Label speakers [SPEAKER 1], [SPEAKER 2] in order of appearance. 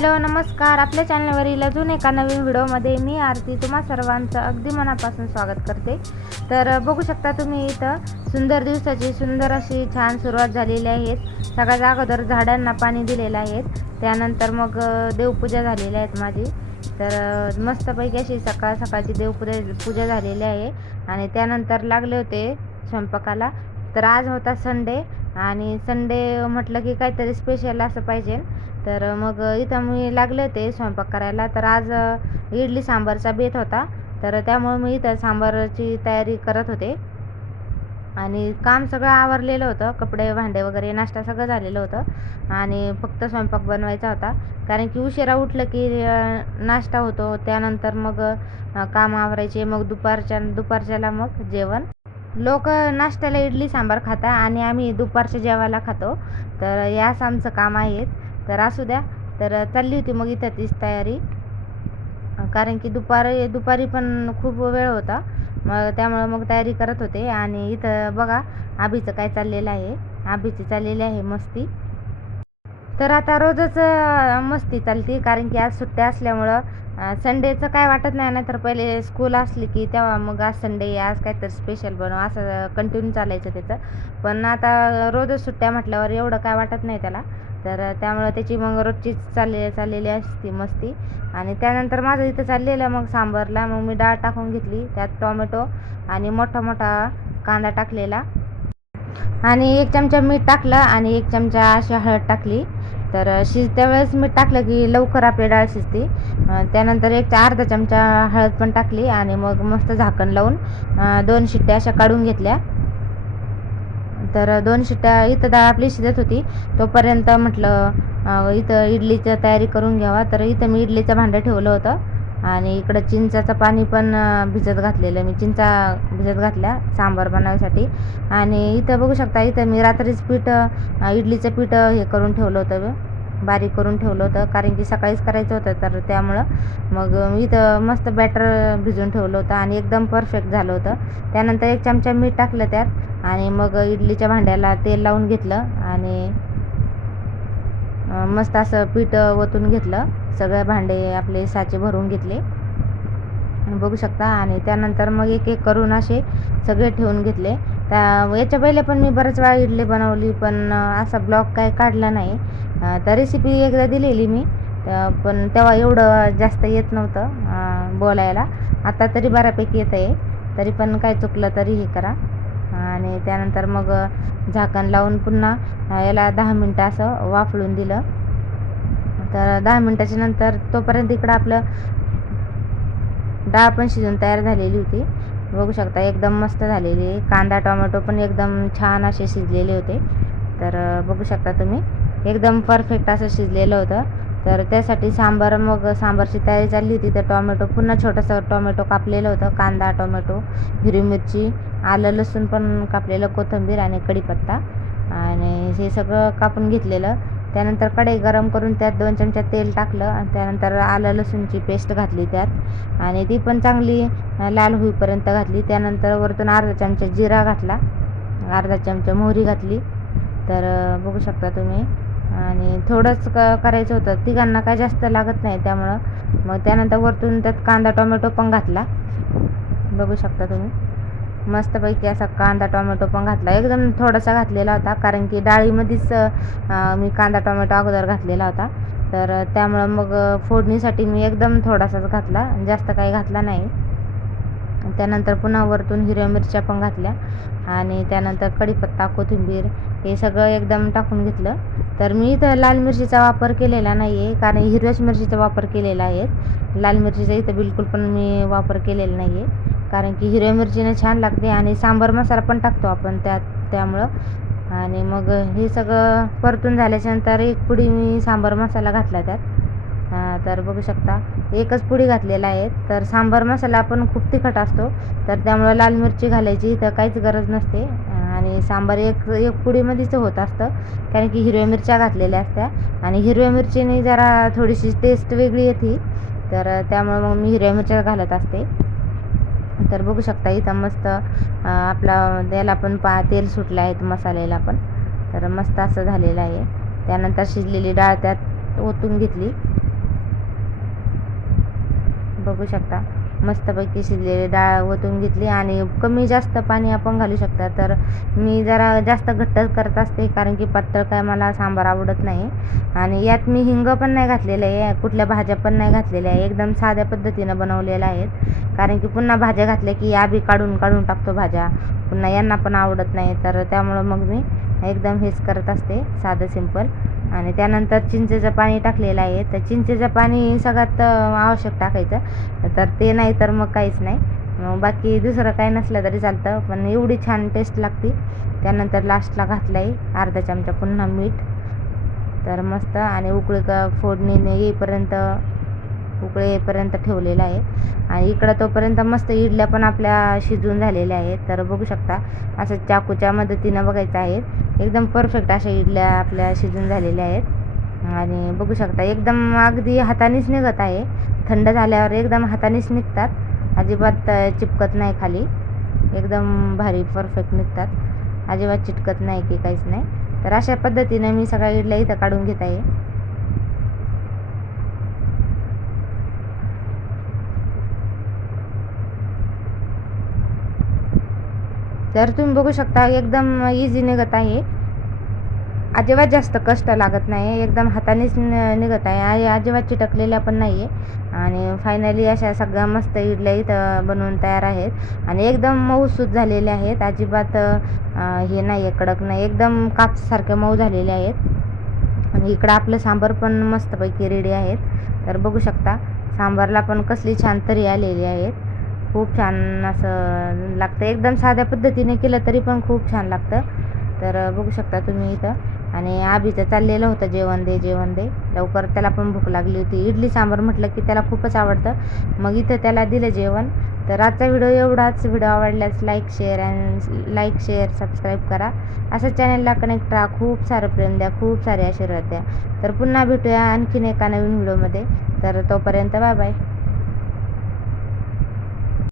[SPEAKER 1] Hello नमस्कार. आपल्या चॅनलवरील अजून एका नवीन व्हिडिओमध्ये मी आरती. तुम्हा सर्वांचं अगदी मनापासून स्वागत करते. तर बघू शकता तुम्ही इथं सुंदर दिवसाची सुंदर अशी छान सुरुवात झालेली आहे. सगळ्यात अगोदर झाडांना पाणी दिलेलं आहे. त्यानंतर मग देवपूजा झालेली आहेत माझी. तर मस्तपैकी अशी सकाळ सकाळची देवपूजा पूजा झालेली आहे. आणि त्यानंतर लागले होते स्वयंपाकाला. तर आज होता संडे. आणि संडे म्हटलं की काहीतरी स्पेशल असं पाहिजे. तर मग इथं मी लागले होते स्वयंपाक करायला. तर आज इडली सांबारचा बेत होता. तर त्यामुळे मी इथं सांबारची तयारी करत होते. आणि काम सगळं आवरलेलं होतं. कपडे भांडे वगैरे नाश्ता सगळं झालेलं होतं. आणि फक्त स्वयंपाक बनवायचा होता. कारण की उशिरा उठलं की नाश्ता होतो. त्यानंतर मग काम आवरायचे. मग दुपारच्या दुपारच्याला मग जेवण. लोक नाश्त्याला इडली सांबार खाता आणि आम्ही दुपारच्या जेवायला खातो. तर याच आमचं काम आहे. तर असू द्या. तर चालली होती मग इथं तीच तयारी. कारण की दुपारी दुपारी पण खूप वेळ होता. मग त्यामुळं मग तयारी करत होते. आणि इथं बघा आबीचं काय चाललेलं आहे. आबीची चाललेली आहे मस्ती. तर आता रोजच मस्ती चालते. कारण की आज सुट्ट्या असल्यामुळं संडेचं काय वाटत नाही. ना तर पहिले स्कूल असली की तेव्हा मग आज संडे आज काहीतरी स्पेशल बनव. असं कंटिन्यू चालायचं त्याचं. पण आता रोजच सुट्ट्या म्हटल्यावर एवढं काय वाटत नाही त्याला. तर त्यामुळं त्याची मग रोजचीच चालले चाललेली असती मस्ती. आणि त्यानंतर माझं इथं चाललेलं मग सांबारला. मग मी डाळ टाकून घेतली त्यात टोमॅटो आणि मोठा मोठा कांदा टाकलेला. आणि एक चमचा मीठ टाकलं आणि एक चमचा अशी हळद टाकली. तर शिजत्या वेळेस मीठ टाकलं की लवकर आपली डाळ शिजते. त्यानंतर एक अर्धा चमचा हळद पण टाकली आणि मग मस्त झाकण लावून दोन शिट्ट्या अशा काढून घेतल्या. तर दोन शिट्ट्या इथं डाळ आपली शिजत होती. तोपर्यंत म्हटलं इथं इडलीची तयारी करून घ्यावा. तर इथं मी इडलीचं भांडं ठेवलं होतं. आणि इकडं चिंचाचं पाणी पण भिजत घातलेलं. मी चिंचा भिजत घातल्या सांबार बनवायसाठी आणि इथं बघू शकता इथं मी रात्रीच पीठ इडलीचं पीठ हे करून ठेवलं होतं बारीक करून ठेवलं होतं कारण की सकाळीच करायचं होतं तर त्यामुळं मग मी इथं मस्त बॅटर भिजून ठेवलं होतं आणि एकदम परफेक्ट झालं होतं. त्यानंतर एक चमचा मीठ टाकलं त्यात आणि मग इडलीच्या भांड्याला तेल लावून घेतलं आणि मस्त असं पीठ ओतून घेतलं. सगळे भांडे आपले साचे भरून घेतले. बघू शकता आणि त्यानंतर मग एक एक करून असे सगळे ठेवून घेतले. त्या याच्या पहिले पण मी बऱ्याच वेळा इडली बनवली पण असा ब्लॉग काय काढला नाही. तर रेसिपी एकदा दिलेली मी. पण तेव्हा एवढं जास्त येत नव्हतं बोलायला. आता तरी बऱ्यापैकी येतं आहे तरी पण काय चुकलं तरी हे करा. आणि त्यानंतर मग झाकण लावून पुन्हा याला दहा मिनटं असं वाफळून दिलं. तर दहा मिनटाच्या नंतर तोपर्यंत इकडं आपलं डाळ पण शिजून तयार झालेली होती. बघू शकता एकदम मस्त झालेली आहे. कांदा टोमॅटो पण एकदम छान असे शिजलेले होते. तर बघू शकता तुम्ही एकदम परफेक्ट असं शिजलेलं होतं. तर त्यासाठी सांबार मग सांबारची तयारी चालली होती. तर टोमॅटो पुन्हा छोटंसं टोमॅटो कापलेलं होतं. कांदा टोमॅटो हिरवी मिरची आलं लसूण पण कापलेलं कोथिंबीर आणि कढीपत्ता आणि हे सगळं कापून घेतलेलं. त्यानंतर कढई गरम करून त्यात दोन चमचा तेल टाकलं आणि त्यानंतर आलं लसूणची पेस्ट घातली त्यात. आणि ती पण चांगली लाल होईपर्यंत घातली. त्यानंतर वरतून अर्धा चमचा जिरा घातला. अर्धा चमचा मोहरी घातली. तर बघू शकता तुम्ही. आणि थोडंच क करायचं होतं. तिघांना काय जास्त लागत नाही त्यामुळं. मग त्यानंतर वरतून त्यात कांदा टोमॅटो पण घातला. बघू शकता तुम्ही. मस्तपैकी असा कांदा टोमॅटो पण घातला. एकदम थोडासा घातलेला होता कारण की डाळीमध्येच मी कांदा टोमॅटो अगोदर घातलेला होता. तर त्यामुळं मग फोडणीसाठी मी एकदम थोडासाच घातला. जास्त काही घातला नाही. त्यानंतर पुन्हा वरतून हिरव्या मिरच्या पण घातल्या. आणि त्यानंतर कढीपत्ता कोथिंबीर हे सगळं एकदम टाकून घेतलं. तर मी इथं लाल मिरचीचा वापर केलेला नाही आहे कारण हिरव्याच मिरचीचा वापर केलेला आहे. लाल मिरचीचा इथं बिलकुल पण मी वापर केलेला नाही आहे कारण की हिरव्या मिरचीने छान लागते आणि सांबार मसाला पण टाकतो आपण त्यात त्यामुळं. आणि मग हे सगळं परतून झाल्याच्यानंतर एक पुडी मी सांबार मसाला घातला त्यात. तर बघू शकता एकच पुडी घातलेला आहे. तर सांबार मसाला पण खूप तिखट असतो. तर त्यामुळं लाल मिरची घालायची तर काहीच गरज नसते. आणि सांबार एक एक पुडीमध्येच होत असतं. कारण की हिरव्या मिरच्या घातलेल्या असत्या. आणि हिरव्या मिरचीने जरा थोडीशी टेस्ट वेगळी येते. तर त्यामुळं मग मी हिरव्या मिरच्या घालत असते. तर बघू शकता इथं मस्त आपला याला पण पा तेल सुटलं आहे मसाल्याला पण. तर मस्त असं झालेलं आहे. त्यानंतर शिजलेली डाळ त्यात ओतून घेतली. बघू शकता. मस्तपैकी शिजलेली डाळ ओतून घेतली आणि कमी जास्त पाणी आपण घालू शकता. तर मी जरा जास्त घट्ट करत असते कारण की पातळ काय मला सांबार आवडत नाही. आणि यात मी हिंग पण नाही घातलेलं आहे कुठल्या भाज्या पण नाही घातलेल्या आहे. एकदम साध्या पद्धतीनं बनवलेल्या आहेत. कारण की पुन्हा भाज्या घातल्या की या बी काढून काढून टाकतो भाज्या. पुन्हा यांना पण आवडत नाही तर त्यामुळं मग मी एकदम हेच करत असते साधं सिंपल. आणि त्यानंतर चिंचेचं पाणी टाकलेलं आहे. तर चिंचेचं पाणी सगळ्यात आवश्यक टाकायचं. तर ते नाही तर मग काहीच नाही. मग बाकी दुसरं काही नसलं तरी चालतं. पण एवढी छान टेस्ट लागते. त्यानंतर लास्टला घातलं आहे अर्धा चमचा पुन्हा मीठ. तर मस्त आणि उकळी का फोडणीने येईपर्यंत उकळेपर्यंत ठेवलेला ठेवलेलं आहे. आणि इकडं तोपर्यंत मस्त इडल्या पण आपल्या शिजून झालेल्या आहेत. तर बघू शकता असं चाकूच्या मदतीनं बघायचं आहे. एकदम परफेक्ट अशा इडल्या आपल्या शिजून झालेल्या आहेत. आणि बघू शकता एकदम अगदी हातानेच निघत आहे. थंड झाल्यावर एकदम हातानेच निघतात. अजिबात चिपकत नाही खाली. एकदम भारी परफेक्ट निघतात. अजिबात चिटकत नाही की काहीच नाही. तर अशा पद्धतीने मी सगळ्या इडल्या इथं काढून घेत आहे. तर तुम्ही बघू शकता एकदम इझी निघत आहे. अजिबात जास्त कष्ट लागत नाही. एकदम हातानेच निघत आहे. आणि अजिबात चिटकलेल्या पण नाही आहे आणि फायनली अशा सगळ्या मस्त इडल्या इथं बनवून तयार आहेत. आणि एकदम मऊसूत झालेल्या आहेत. अजिबात हे नाही आहे कडक नाही. एकदम कापसारखे मऊ झालेले आहेत. आणि इकडं आपलं सांबार पण मस्तपैकी रेडी आहेत. तर बघू शकता सांबारला पण कसली छान तरी आलेली आहेत. खूप छान असं लागतं. एकदम साध्या पद्धतीने केलं तरी पण खूप छान लागतं. तर बघू शकता तुम्ही इथं. आणि आबीचं चाललेलं होतं जेवण दे जेवण दे. लवकर त्याला पण भूक लागली होती. इडली सांबार म्हटलं की त्याला खूपच आवडतं. मग इथं त्याला दिलं जेवण. तर आजचा व्हिडिओ एवढाच. व्हिडिओ आवडल्यास like share and like share subscribe करा. असं चॅनलला कनेक्ट राहा. खूप सारं प्रेम द्या. खूप सारे आशीर्वाद द्या. तर पुन्हा भेटूया आणखीन एका नवीन व्हिडिओमध्ये. तर तोपर्यंत बाय बाय.